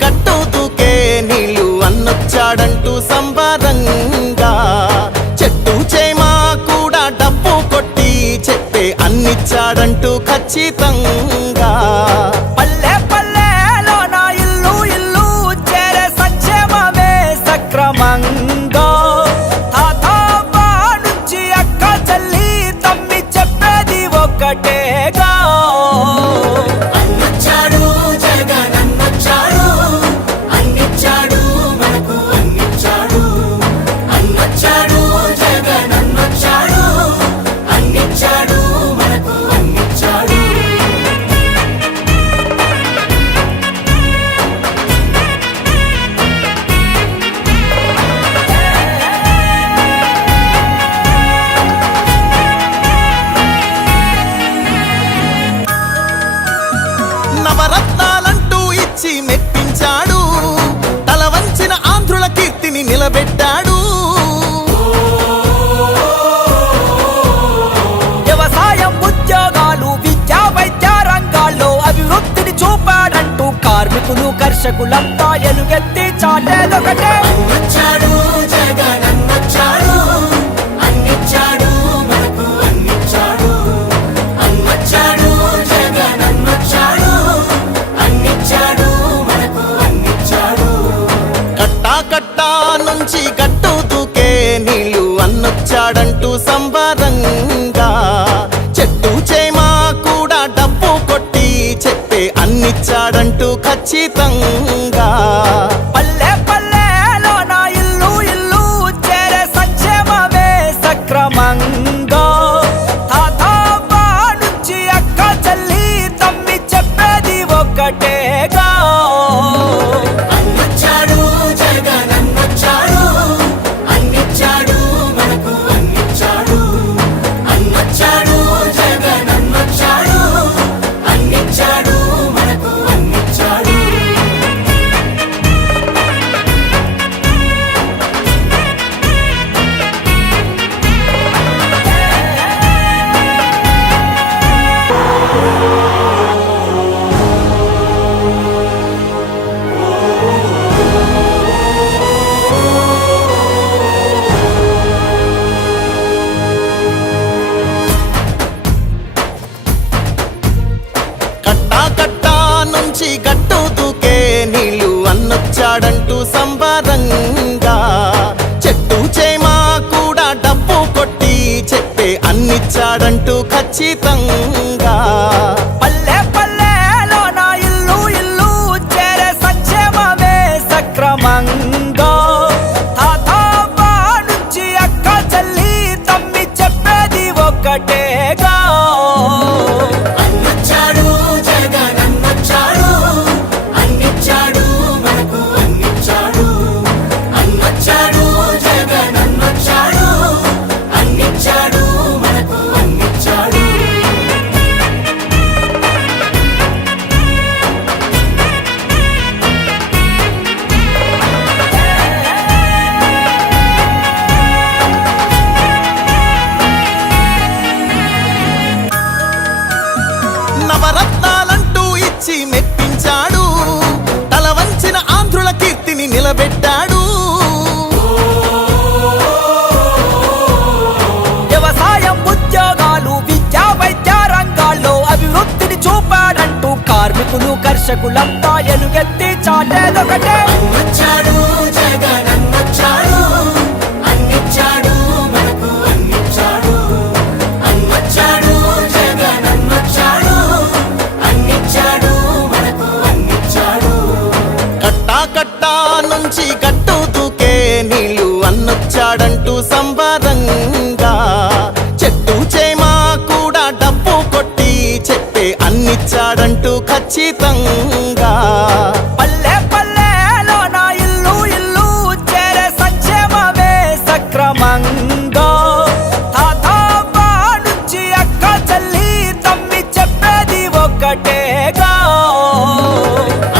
గట్టు దూకే నీళ్ళు అన్నొచ్చాడంటూ సంబరంగా చెట్టు చేమా కూడా డప్పు కొట్టి చెప్పే అన్నిచ్చాడంటూ ఖచ్చితంగా పల్లె పల్లెలో నా ఇల్లు ఇల్లు చేరే సంక్షేమమే సక్రమంగా తాతవ్వ నుంచి అక్క చెల్లి తమ్మి చెప్పేది ఒక్కటేగా నవరత్నాలంటూ ఇచ్చి మెప్పించాడు, తల వంచిన ఆంధ్రుల కీర్తిని నిలబెట్టాడు. వ్యవసాయం ఉద్యోగాలు విద్యా వైద్య రంగాల్లో అభివృద్ధిని చూపాడంటూ కార్మికులు కర్షకులంతా ఎలుగెత్తి చాటేదొకటే. నుంచి గట్టు దూకే నీళ్ళు అన్నొచ్చాడంటూ సంబరంగా చెట్టు చేమా కూడా డప్పు కొట్టి చెప్పే అన్నిచ్చాడంటూ ఖచ్చితంగా పల్లె పల్లెలో నా ఇల్లు ఇల్లు చేరే సంక్షేమమే సక్రమంగా తాతవ్వ నుంచి అక్క చెల్లి తమ్మి చెప్పేది ఒక్కటేగా. గట్టు దూకే నీళ్ళు అన్నొచ్చాడంటూ సంబరంగా చెట్టు చేమా కూడా డప్పు కొట్టి చెప్పే అన్నిచ్చాడంటూ ఖచ్చితంగా పల్లె పల్లెలో నా ఇల్లు ఇల్లు చేరే సంక్షేమమే సక్రమంగా తాతవ్వ నుంచి అక్క చెల్లి తమ్మి చెప్పేది ఒక్కటేగా. నవరత్నాలంటూ ఇచ్చి మెప్పించాడు, తల వంచిన ఆంధ్రుల కీర్తిని నిలబెట్టాడు. వ్యవసాయం ఉద్యోగాలు విద్యా వైద్య రంగాల్లో అభివృద్ధిని చూపాడంటూ కార్మికులు కర్షకులంతా ఎలుగెత్తి చాటేదొకటే. నుంచి గట్టు దూకే నీళ్ళు అన్నొచ్చాడంటూ సంబరంగా చెట్టు చేమా కూడా డప్పు కొట్టి చెప్పే అన్నిచ్చాడంటూ ఖచ్చితంగా పల్లె పల్లెలో నా ఇల్లు ఇల్లు చేరే సంక్షేమమే సక్రమంగా తాతవ్వ నుంచి అక్క చెల్లి తమ్మి చెప్పేది ఒక్కటే. ఇచ్చేగా